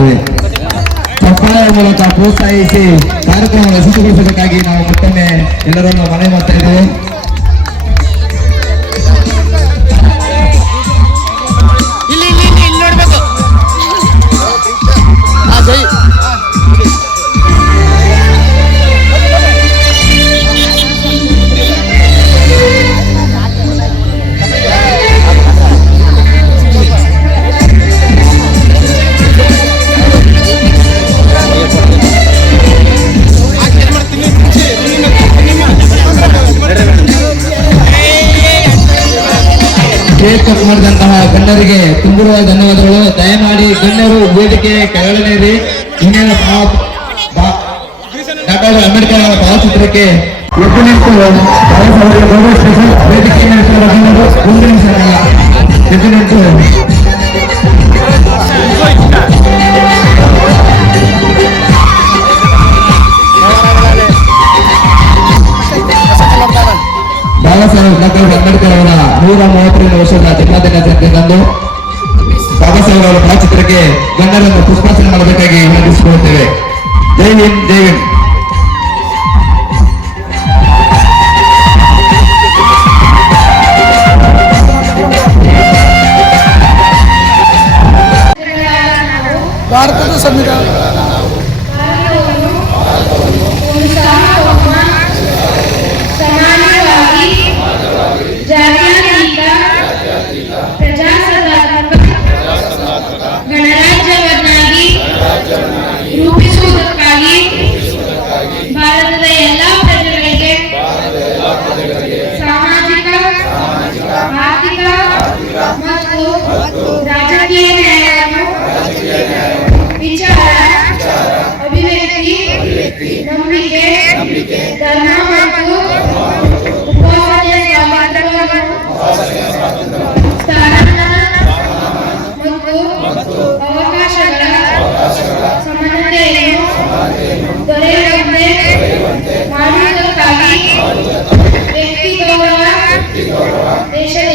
ಮಾಡುತ್ತೇವೆ. ಚಪ್ಪಾಳೆಯ ಮೂಲಕ ಪ್ರೋತ್ಸಾಹಿಸಿ ಕಾರ್ಯಕ್ರಮವನ್ನು ಯಶಸ್ವಿಗೊಳಿಸಬೇಕಾಗಿ ನಾವು ಮತ್ತೊಮ್ಮೆ ಎಲ್ಲರನ್ನು ಮನವಿ ಮಾಡ್ತಾ ಇದ್ದೇವೆ. ಕೇಕ್ ಕಟ್ ಮಾಡಿದಂತಹ ಗಣ್ಯರಿಗೆ ತುಂಬಿರುವ ಧನ್ಯವಾದಗಳು. ದಯಮಾಡಿ ಗಣ್ಯರು ವೇದಿಕೆ ಕೆಳಗಡೆ ಇನ್ನೇನು ಡಾಕ್ಟರ್ ಅಂಬೇಡ್ಕರ್ ಅವರ ಭಾವಚಿತ್ರಕ್ಕೆ ವೇದಿಕೆ ಒಂದು ನಿಮಿಷ ಬಾಬಾ ಸಾಹೇಬ್ ಡಾಕ್ಟರ್ ಅಂಬೇಡ್ಕರ್ ಅವರ 132 ವರ್ಷದ ಜನ್ಮದಿನಾಚರಣೆಯಂದು ಬಾಬಾ ಸಾಹೇಬ್ ಅವರ ಭಾವಚಿತ್ರಕ್ಕೆ ಗಣ್ಯರನ್ನು ಪುಷ್ಪಾರ್ಚನೆ ಮಾಡಬೇಕಾಗಿ ವಿನಂತಿಸಿಕೊಳ್ಳುತ್ತೇವೆ. ಜೈ ಹಿಂದ್, ಜೈ ಹಿಂದ್. ಭಾರತದ ಸಂವಿಧಾನ ಗಣರಾಜ್ಯವನ್ನಾಗಿ ರೂಪಿಸುವುದಕ್ಕಾಗಿ ಭಾರತದ ಎಲ್ಲ ಪ್ರಜೆಗಳಿಗೆ ಸಾಮಾಜಿಕ, ಆರ್ಥಿಕ ಮತ್ತು ರಾಜಕೀಯ ನ್ಯಾಯವನ್ನು ವಿಚಾರ, ಅಭಿವ್ಯಕ್ತಿ, ನಂಬಿಕೆ, ಧರ್ಮ ಮತ್ತು ಉಪಾಸನೆಯ ಸ್ವಾತಂತ್ರ್ಯವನ್ನು, ಸ್ಥಾನಮಾನ ಮತ್ತು ಅವಕಾಶಗಳ ಸಮಾನತೆಯನ್ನು ದೊರೆಯುವಂತೆ ಮಾಡುವುದಕ್ಕಾಗಿ ವ್ಯಕ್ತಿ ಗೌರವ, ದೇಶದ